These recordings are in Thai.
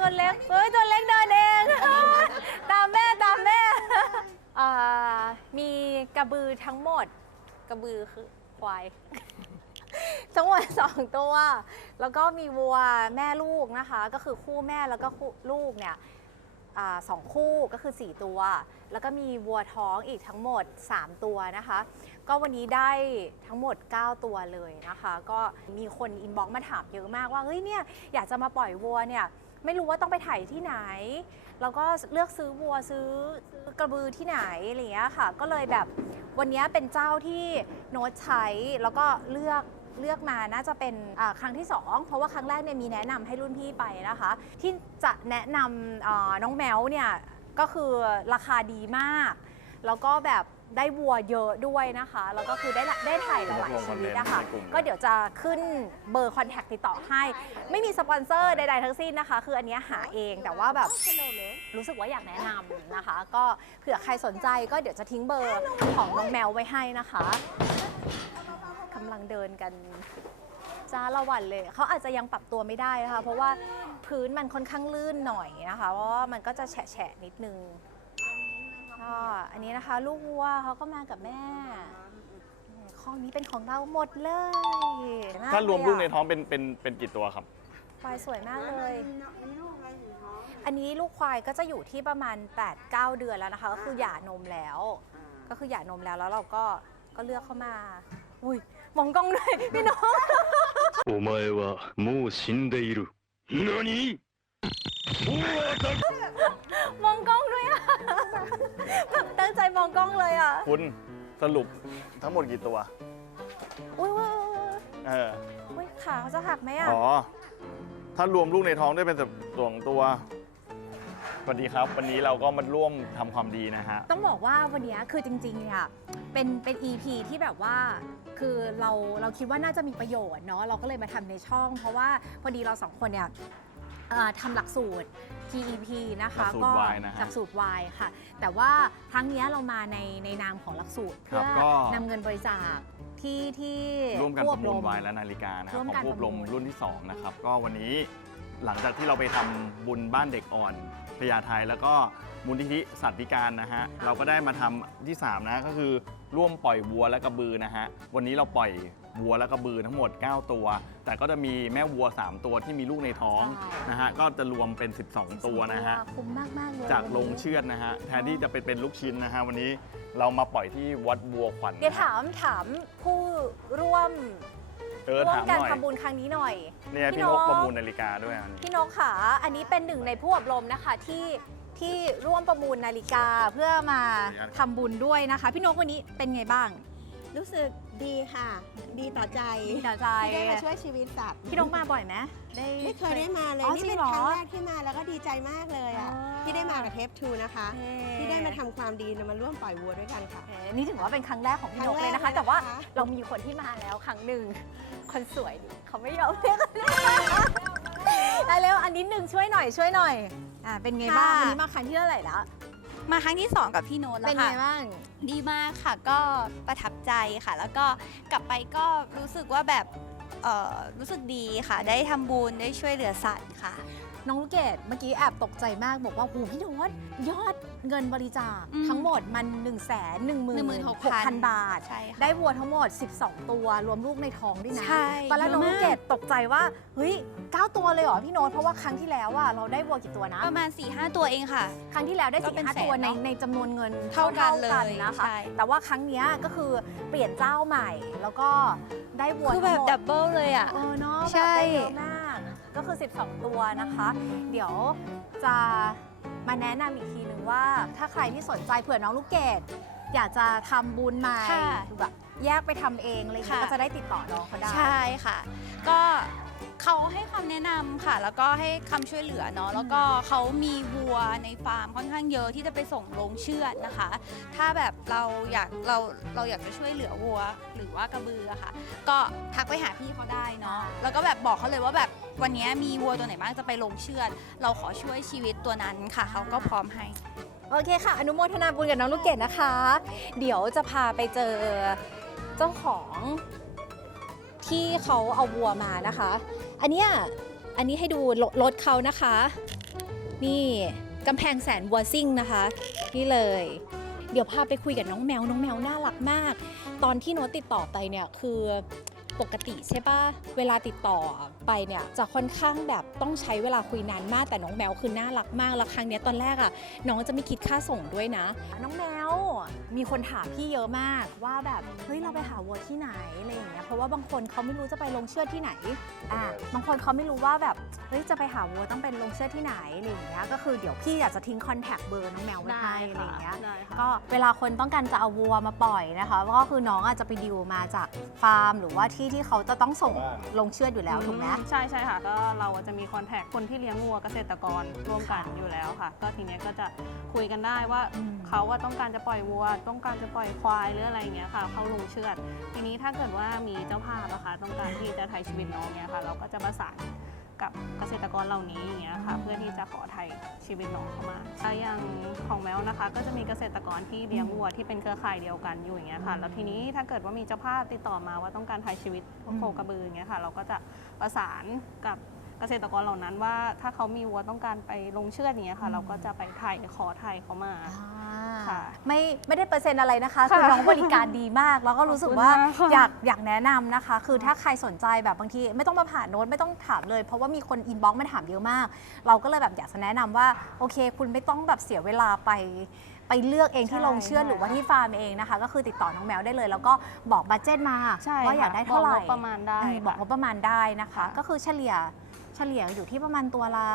ตัวเล็กเฮ้ยตัวเล็กเดินเอง ตามแม่ตามแม่อ่ามีกระบือทั้งหมด กระบือคือควาย ทั้งหมดสองตัว แล้วก็มีวัวแม่ลูกนะคะ ก็คือคู่แม่แล้วก็คู่ลูกเนี่ยอ่าสองคู่ก็คือ 4 ตัว แล้วก็มีวัวท้องอีกทั้งหมด 3 ตัวนะคะ ก็วันนี้ได้ทั้งหมด 9 ตัวเลยนะคะ ก็มีคนอินบ็อกซ์มาถามเยอะมากว่าเฮ้ยเนี่ยอยากจะมาปล่อยวัวเนี่ย ไม่รู้ว่าต้องไปถ่ายที่ไหน แล้วก็เลือกซื้อวัวซื้อกระบือที่ไหนอะไรอย่างเงี้ยค่ะ ก็เลยแบบวันนี้เป็นเจ้าที่โน้ตใช้แล้วก็เลือกเลือกมาน่าจะเป็นครั้งที่ 2 เพราะว่าครั้งแรกเนี่ยมีแนะนำให้รุ่นพี่ไปนะคะ ที่จะแนะนำน้องแมวเนี่ยก็คือราคาดีมาก แล้วก็แบบ ได้วัวเยอะด้วยนะคะ แล้วก็คือได้ละได้ถ่ายหลายๆชีวิตนะคะ ก็เดี๋ยวจะขึ้นเบอร์คอนแทคติดต่อให้ ไม่มีสปอนเซอร์ใดๆทั้งสิ้นนะคะ คืออันเนี้ยหาเองแต่ว่าแบบรู้สึกว่าอยากแนะนำนะคะ ก็เผื่อใครสนใจก็เดี๋ยวจะทิ้งเบอร์ของน้องแมวไว้ให้นะคะกำลังเดินกันจ้าละวันเลยเขาอาจจะยังปรับตัวไม่ได้นะคะ เพราะว่าพื้นมันค่อนข้างลื่นหน่อยนะคะ เพราะว่ามันก็จะแฉะๆนิดนึงก็ อันนี้นะคะ ลูกวัวเขาก็มากับแม่ข้องนี้เป็นของเราหมดเลยม ถ้ารวมลูกใน เยอะ ท้องเป็นเป็นเป็นกี่ตัวครับ ควายสวยมากเลย อันนี้ลูกควายก็จะอยู่ที่ประมาณ 8-9 เดือนแล้วนะคะ ก็คือหย่านมแล้ว ก็คือหย่านมแล้วแล้วเราก็ก็เลือกเข้ามา อุ้ยมองกล้องด้วย พี่น้อง お前はもう死んでいる。何 แบบตั้งใจมองกล้องเลยอะคุณสรุปทั้งหมดกี่ตัว อุ้ยอุ้ยเออ อุ้ยขาเขาจะหักไหมอะอ๋อ ถ้ารวมลูกในท้องได้เป็นสองตัว สวัสดีครับ วันนี้เราก็มาร่วมทำความดีนะฮะ ต้องบอกว่าวันเนี้ยคือจริงๆเนี่ยเป็นเป็น EP ที่แบบว่า คือเราเราคิดว่าน่าจะมีประโยชน์เนาะเราก็เลยมาทำในช่อง เพราะว่าพอดีเราสองคนเนี่ย เอ่อทำหลักสูตร PEP นะคะหลักสูตร Y นะฮะหลักสูตร Y ค่ะ แต่ว่าครั้งเนี้ยเรามาในในนามของหลักสูตร ครัเพื่บอก็นำเงินบริจาคที่ที่ร่วมกันผู้ประมูลอบวายและนาฬิกานะครับร่วมของกันผู้อบรมประมูล รุ่นที่ 2 นะครับ ก็วันนี้หลังจากที่เราไปทำบุญบ้านเด็กอ่อนพญาไทแล้วก็มูลนิธิสัตว์พิการนะฮะ เราก็ได้มาทำที่ 3 นะก็คือร่วมปล่อยวัวและกระบือนะฮะ วันนี้เราปล่อย วัวและกระบือทั้งหมด 9 ตัว แต่ก็จะมีแม่วัว 3 ตัวที่มีลูกในท้องนะฮะก็จะรวมเป็น 12 ตัวนะฮะ คุ้มมากมากๆเลยจากวันลนี้งเชือดนะฮะแทนที่จะเป็นเป็นลูกชิ้นนะฮะวันนี้เรามาปล่อยที่วัดบัวขวัญเดี๋ยวนะฮะถามถามผู้ร่วมเออร่วมถามการหน่อยทำบุญครั้งนี้หน่อย เนี่ยพี่พี่นนก กประมูลนาฬิกาด้วยอันนี้พี่นกค่ะอันนี้เป็นหนึ่งในผู้อบรมนะคะที่ที่ร่วมประมูลนาฬิกาเพื่อมาทำบุญด้วยนะคะ พี่นกวันนี้เป็นไงบ้าง รู้สึกดีค่ะ ดีต่อใจดีต่อใจ ที่ได้มาช่วยชีวิตสัตว์พี่นกมาบ่อยไหมได้ ไม่เคยได้มาเลย อ๋อนี่จริเป็งนเหรอครั้งแรกที่มาแล้วก็ดีใจมากเลยอะ อ๋อ ที่ได้มากับเทปทูนะคะเฮ้ที่ได้มาทำความดีและมาร่วมปล่อยวัวด้วยกันค่ะเฮ้นี่ถือว่าเป็นครั้งแรกของพี่นกครั้งแรกเลยนะคะเลยนะคะ แต่ว่าเรามีคนที่มาแล้วครั้งหนึ่งคนสวยดิเขาไม่ยอมเรียกอะเร็วอันนี้หนึ่งช่วยหน่อยช่วยหน่อยอ่าเป็นไงบ้างค่ะ วันนี้มาครั้งที่เท่าไหร่แล้ว มาครั้งที่ 2 กับพี่โน้ตแล้เป็นวไงค่ะ บ้าง ดีมากค่ะก็ประทับใจค่ะ แล้วก็กลับไปก็รู้สึกว่าแบบเอ่อรู้สึกดีค่ะ ได้ทำบุญได้ช่วยเหลือสัตว์ค่ะ น้องลูกเกดเมื่อกี้แอบตกใจมากบอกว่าโหพี่โน้ตยอดเงินบริจาคอืมทั้งหมดมัน 1 1 1 6 0 0 0 บาท ใช่ค่ะ ได้วัวทั้งหมด 12 ตัวรวมลูกในท้องด้วยนะ ใช่ตอนแรกเยน้องอะลูมากกเกดตกใจว่าเฮ้ย9ตัวเลยเหรอพี่โน้ตเพราะว่าครั้งที่แล้วอะเราได้วัวกี่ตัวนะ ประมาณ4ีหตัวเองค่ะ ครั้งที่แล้วได้ก็สี่เป็นห้าแสนตัวในเนอะในจำนวนเงินเท่ากันเลยนะคะ ใช่ แต่ว่าครั้งเนี้ยก็คือเปลี่ยนเจ้าใหม่แล้วก็ได้วัวคือแบบทั้งหมดดับเบิลเลยอะ เออเนาะใช่แบบได้เยอะมาก ก็คือ 12 ตัวนะคะ เดี๋ยวจะมาแนะนำอีกทีหนึ่งว่าถ้าใครที่สนใจเผื่อน้องลูกเกดอยากจะทำบุญใหม่ค่ะหรือแบบแยกไปทำเองอะไรอย่างเงี้ยค่ะ ก็จะได้ติดต่อน้องเขาได้ ใช่ค่ะ ก็เขาให้คำแนะนำค่ะ แล้วก็ให้คำช่วยเหลือเนาะแล้วก็เขามีวัวในฟาร์มค่อนข้างเยอะที่จะไปส่งลงเชือดนะคะ ถ้าแบบเราอยากเราเราอยากจะช่วยเหลือวัวหรือว่ากระบืออะค่ะ ก็ทักไปหาพี่เขาได้เนาะแล้วก็แบบบอกเขาเลยว่าแบบ วันนี้มีวัวตัวไหนบ้างจะไปลงเชือด เราขอช่วยชีวิตตัวนั้นค่ะ เขาก็พร้อมให้ โอเคค่ะ อนุโมทนาบุญกับน้องลูกเกดนะคะ เดี๋ยวจะพาไปเจอเจ้าของที่เขาเอาวัวมานะคะ อันเนี้ยอันนี้ให้ดูรถรถเขานะคะ นี่กำแพงแสนวัวซิ่งนะคะ นี่เลย เดี๋ยวพาไปคุยกับน้องแมว น้องแมวน่ารักมาก ตอนที่โน้ตติดต่อไปเนี่ยคือ ปกติใช่ปะเวลาติดต่อไปเนี่ยจะค่อนข้างแบบต้องใช้เวลาคุยนานมากแต่น้องแมวคือน่ารักมากแล้วครั้งเนี้ยตอนแรกอะน้องจะไม่คิดค่าส่งด้วยนะ น้องแมว มีคนถามพี่เยอะมากว่าแบบเฮ้ยเราไปหาวัวที่ไหนอะไรอย่างเงี้ยเพราะว่าบางคนเขาไม่รู้จะไปลงเชือดที่ไหนอะบางคนเขาไม่รู้ว่าแบบเฮ้ยจะไปหาวัวต้องเป็นลงเชือดที่ไหนอะไรอย่างเงี้ยก็คือเดี๋ยวพี่อยากจะทิ้งคอนแทคเบอร์น้องแมวไว้ให้อะไรอย่างเงี้ยได้ค่ะก็เวลาคนต้องการจะเอาวัวมาปล่อยนะคะก็คือน้องอาจจะไปดิวมาจากฟาร์ม หรือว่าที่ที่เขาจะต้องส่งลงเชือดอยู่แล้วถูกไหมใช่ใช่ค่ะก็เราจะมีคอนแทคคนที่เลี้ยงวัวเกษตรกรร่วมกันค่ะอยู่แล้วค่ะ ก็ทีเนี้ยก็จะคุยกันได้ว่าอืมเขาว่าต้องการจะปล่อยวัวต้องการจะปล่อยควายหรืออะไรอย่างเงี้ยค่ะ เขาลงเชือด ทีนี้ถ้าเกิดว่ามีเจ้าภาพนะคะ ต้องการที่จะไถ่ชีวิตน้องเนี้ยค่ะ เราก็จะประสานกับเกษตรกรเหล่านี้อย่างเงี้ยค่ะ เพื่อที่จะขอไถ่ชีวิตน้องเข้ามาถ้าอย่างของแมวนะคะ ก็จะมีเกษตรกรที่เลี้ยงวัวที่เป็นเครือข่ายเดียวกันอยู่อย่างเงี้ยค่ะ แล้วทีนี้ถ้าเกิดว่ามีเจ้าภาพติดต่อมาว่าต้องการไถ่ชีวิตพวกโคกระบืออย่างเงี้ยค่ะ เราก็จะประสานกับ เกษตรกรเหล่านั้นว่าถ้าเขามีวัวต้องการไปลงเชือดอย่างเงี้ยค่ะ เราก็จะไปไถ่ขอไถ่เขามา ค่ะ ไม่ไม่ได้เปอร์เซ็นต์อะไรนะคะค่ะคือน้องบริการดีมาก แล้วก็รู้สึกว่าขอบคุณมากค่ะอยากอยากแนะนำนะคะ คือถ้าใครสนใจแบบบางทีไม่ต้องมาผ่านโน้ตไม่ต้องถามเลย เพราะว่ามีคนอินบ็อกซ์มาถามเยอะมาก เราก็เลยแบบอยากจะแนะนำว่าโอเค คุณไม่ต้องแบบเสียเวลาไป ไปเลือกเองที่ลงเชื่อดหรือว่าที่ฟาร์มเองนะคะ ก็คือติดต่อน้องแมวได้เลย แล้วก็บอกบัตเจ็ตมาใช่ว่าอยากได้เท่าไหร่บอกงบประมาณได้เออบอกค่ะ งบประมาณได้นะคะ ค่ะ ก็คือเฉลี่ยเฉลี่ยอยู่ที่ประมาณตัวละ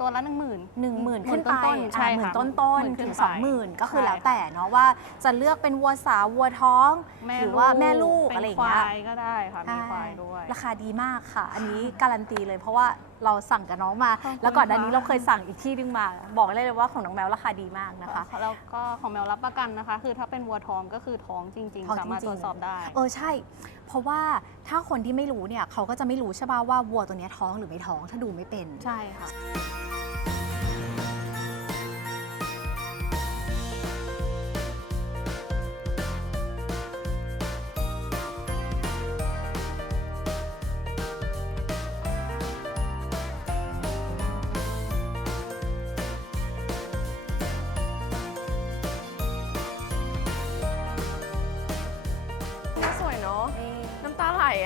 ตัวละหนึ่งหมื่นหนึ่งหมื่นขึ้นไปต้นๆใช่หมื่นค่ะต้นต้นหมื่ๆถึงขึ้สองหมื่นก็คือใช่ แล้วแต่เนาะว่าจะเลือกเป็นวัวสาววัวท้องแม่หรือว่าแม่ลูกเป็นอะไรอย่างคเงี้ยวายก็ได้ค่ะ มีควายด้วย ราคาดีมากค่ะ อันนี้การันตีเลยเพราะว่า เราสั่งกับน้องมาขอบคุณแล้วก่อนหน้านี้ค่ะเราเคยสั่งอีกที่นึงมา บอกเลยเลยว่าของน้องแมวราคาดีมากนะคะ แล้วก็ของแมวรับประกันนะคะ คือถ้าเป็นวัวท้องก็คือท้องจริงท้องๆสามารถจริงๆตรวจสอบได้ เออใช่ เพราะว่าถ้าคนที่ไม่รู้เนี่ยเขาก็จะไม่รู้ใช่ป่ะว่าวัวตัวเนี้ยท้องหรือไม่ท้องถ้าดูไม่เป็นใช่ค่ะ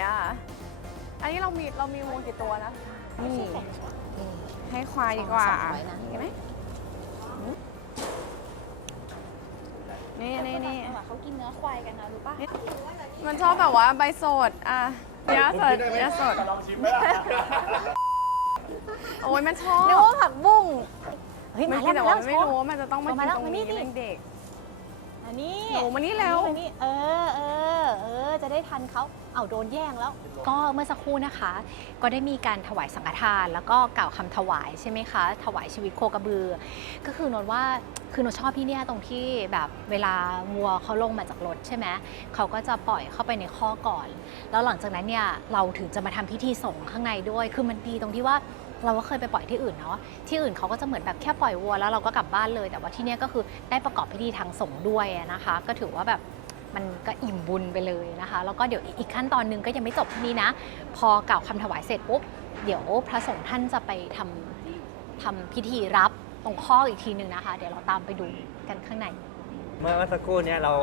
อะ อันนี้เรามีเรามีวัวกี่ตัวนะ นี่ให้ควายดีกว่าสองร้อยนะ เห็นไหมนี่นี่นี่เขากินเนื้อควายกันนะรู้ป่ะมันชอบแบบว่าใบสด อะเนื้อสดเนื้อสดโอ้ยมันชอบนึกว่าผักบุ้งเฮ้ยมัมานแล้วแต่มาว่าแล้วไม่รู้ว่ามันจะต้องมาเอากิมานแล้วตรงมานี่นี้ดิเรื่องเด็ก อันนี้หนูมานี่แล้ว อันนี้เออเออเออ จะได้ทันเขาเอาโดนแย่งแล้ว ก็เมื่อสักครู่นะคะ ก็ได้มีการถวายสังฆทาน แล้วก็กล่าวคำถวายใช่ไหมคะ ถวายชีวิตโคกระบือ ก็คือนนว่าคือนนชอบที่เนี่ยตรงที่แบบเวลาวัวเขาลงมาจากรถใช่ไหมเขาก็จะปล่อยเข้าไปในข้อกก่อน แล้วหลังจากนั้นเนี่ยเราถึงจะมาทำพิธีส่งข้างในด้วย คือมันดีตรงที่ว่า เราก็เคยไปปล่อยที่อื่นเนาะ ที่อื่นเขาก็จะเหมือนแบบแค่ปล่อยวัวแล้วเราก็กลับบ้านเลย แต่ว่าที่เนี่ยก็คือได้ประกอบพิธีทางสงฆ์ด้วยนะคะ ก็ถือว่าแบบมันก็อิ่มบุญไปเลยนะคะ แล้วก็เดี๋ยวอีกขั้นตอนหนึงก็ยังไม่จบที่นี้นะ พอกล่าวคำถวายเสร็จปุ๊บ เดี๋ยวพระสงฆ์ท่านจะไปทำทำพิธีรับตรงข้ออีกทีหนึ่งนะคะ เดี๋ยวเราตามไปดูกันข้างใน เมื่อสักครู่เนี้เรา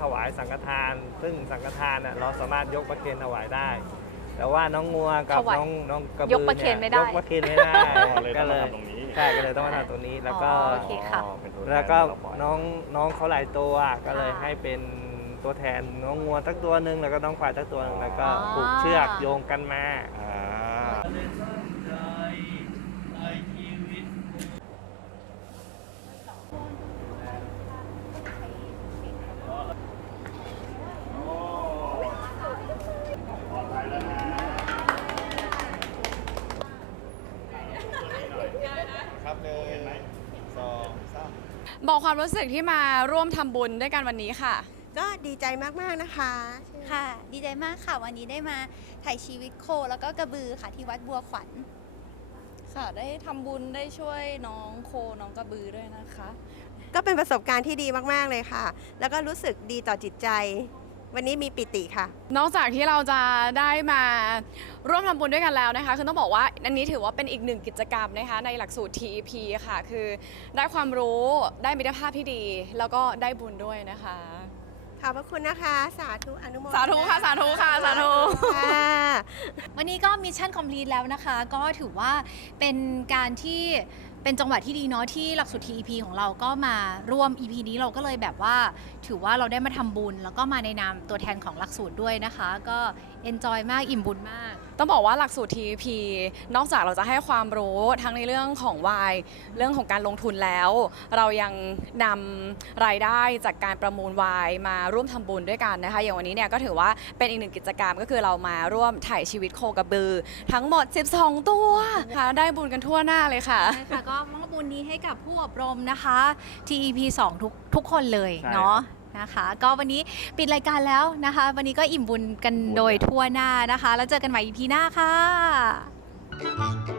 ถวายสังฆทาน ซึ่งสังฆทานน่ะเราสามารถยกประเคนถวายได้ แต่ว่าน้องงัวกับถวายน้องน้องกระบืยกประเคนไม่ได้ยกประเคนไม่ได้เลยก็ต้องเลมายทำตรงนี้ ใช่ก็เลยต้องมาทำตรงนี้แล้วก็ อ๋อโอเค ค่ะ อ๋อเป็นตัวทนแล้วก็เราปล่อยน้องน้องเขาหลายตัวก็เลยค่ะให้เป็นตัวแทนน้องงัวสักตัวหนึ่งแล้วก็น้องควายสักตัวหนึ่งแล้วก็อ๋อผูกเชือกโยงกันมา อ่า ครับหนึ่งสองสาม บอกความรู้สึกที่มาร่วมทำบุญด้วยกันวันนี้ค่ะ ก็ดีใจมากๆนะคะ ค่ะ ดีใจมากค่ะ วันนี้ได้มาถ่ายชีวิตโค แล้วก็กระบือค่ะที่วัดบัวขวัญ ค่ะ ได้ทำบุญได้ช่วยน้องโคน้องกระบือด้วยนะคะ ก็เป็นประสบการณ์ที่ดีมากๆเลยค่ะ แล้วก็รู้สึกดีต่อจิตใจ วันนี้มีปิติค่ะ นอกจากที่เราจะได้มาร่วมทำบุญด้วยกันแล้วนะคะ คือต้องบอกว่าอันนี้ถือว่าเป็นอีกหนึ่งกิจกรรมนะคะ ในหลักสูตร TEP ค่ะ คือได้ความรู้ได้มิตรภาพที่ดี แล้วก็ได้บุญด้วยนะคะ ขอบพระคุณนะคะ สาธุอนุโมทนสาธุค่ะสาธุค่ะสาธุ ค่ะ วันนี้ก็มิชชั่นคอมพลีทแล้วนะคะ ก็ถือว่าเป็นการที่ เป็นจังหวะที่ดีเนาะที่หลักสูตร TEP ของเราก็มาร่วม EP นี้เราก็เลยแบบว่า ถือว่าเราได้มาทำบุญ แล้วก็มาในนามตัวแทนของหลักสูตรด้วยนะคะ ก็ enjoy มากอิ่มบุญมาก ต้องบอกว่าหลักสูตร TEP นอกจากเราจะให้ความรู้ทั้งในเรื่องของวายเรื่องของการลงทุนแล้ว เรายังนำรายได้จากการประมูลวายมาร่วมทำบุญด้วยกันนะคะ อย่างวันนี้เนี่ยก็ถือว่าเป็นอีกหนึ่งกิจกรรมก็คือเรามาร่วมถ่ายชีวิตโคกระบือ ทั้งหมด 12 ตัวค่ะได้บุญกันทั่วหน้าเลยค่ะใช่ค่ะก็มอบบุญนี้ให้กับผู้อบรมนะคะ TEP 2 ทุกทุกคนเลยเนาะ นะคะ ก็วันนี้ปิดรายการแล้วนะคะ วันนี้ก็อิ่มบุญกันโดยทั่วหน้านะคะ แล้วเจอกันใหม่ EP หน้าค่ะ